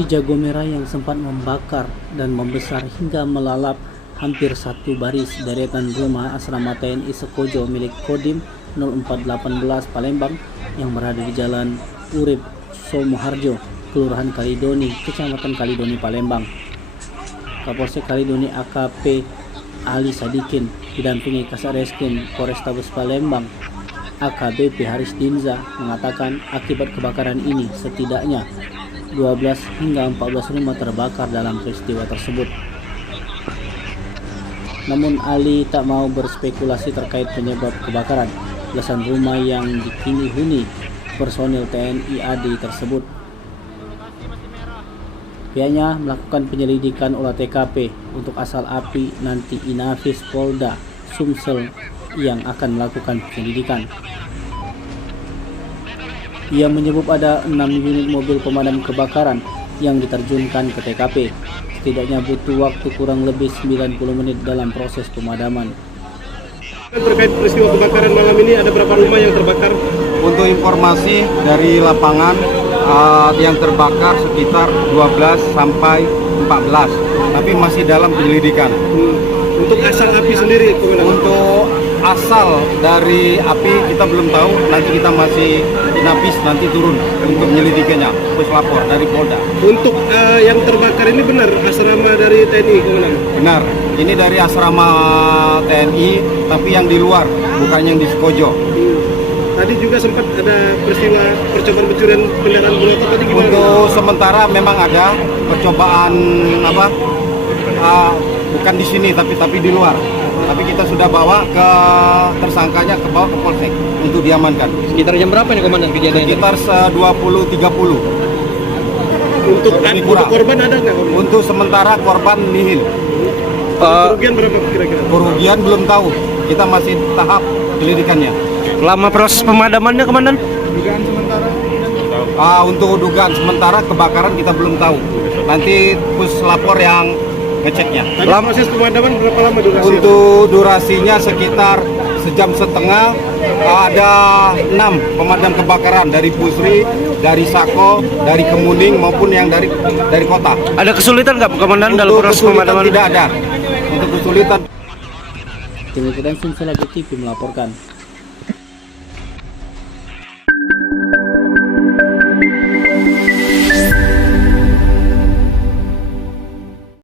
Api jago merah yang sempat membakar dan membesar hingga melalap hampir satu baris deretan rumah asrama TNI Sekojo milik Kodim 0418 Palembang yang berada di Jalan Urip Somoharjo, Kelurahan Kalidoni, Kecamatan Kalidoni, Palembang. Kapolsek Kalidoni AKP Ali Sadikin didampingi Kasareskrim Polrestabes Palembang AKBP Haris Dinza mengatakan akibat kebakaran ini setidaknya 12 hingga 14 rumah terbakar dalam peristiwa tersebut. Namun Ali tak mau berspekulasi terkait penyebab kebakaran belasan rumah yang dihuni personil TNI AD tersebut. Pihaknya melakukan penyelidikan olah TKP untuk asal api, nanti Inafis Polda Sumsel yang akan melakukan penyelidikan. Ia menyebut ada 6 unit mobil pemadam kebakaran yang diterjunkan ke TKP. Setidaknya butuh waktu kurang lebih 90 menit dalam proses pemadaman. Terkait peristiwa kebakaran malam ini, ada berapa rumah yang terbakar? Untuk informasi dari lapangan, yang terbakar sekitar 12 sampai 14, tapi masih dalam penyelidikan. Untuk asal api sendiri, Untuk asal dari api kita belum tahu, nanti kita masih Inafis nanti turun untuk menyelidikannya, puslapor dari Polda. Untuk yang terbakar ini benar asrama dari TNI, Komandan? Benar, ini dari asrama TNI, tapi yang di luar, bukan yang di Sekojo. Tadi juga sempat ada peristiwa percobaan pencurian kendaraan bermotor, tadi gimana? Untuk sementara memang ada percobaan bukan di sini tapi di luar. Tapi kita sudah bawa ke tersangkanya, bawa ke Polsek untuk diamankan. Sekitar jam berapa nih Komandan kejadian? Sekitar 20.30. Untuk korban ada nggak? Untuk sementara korban nihil. Kerugian berapa kira-kira? Kerugian belum tahu. Kita masih tahap penyelidikannya. Lama proses pemadamannya Komandan? Dugaan sementara. Untuk dugaan sementara kebakaran kita belum tahu. Nanti puslapor yang ngeceknya. Tadi proses pemadaman berapa lama durasi? Untuk durasinya sekitar sejam setengah. Ada 6 pemadam kebakaran dari Pusri, dari Sako, dari Kemuning maupun yang dari kota. Ada kesulitan nggak Komandan dalam proses pemadaman? Tidak ada. Untuk kesulitan. Tim Liputan Sumsel TV melaporkan.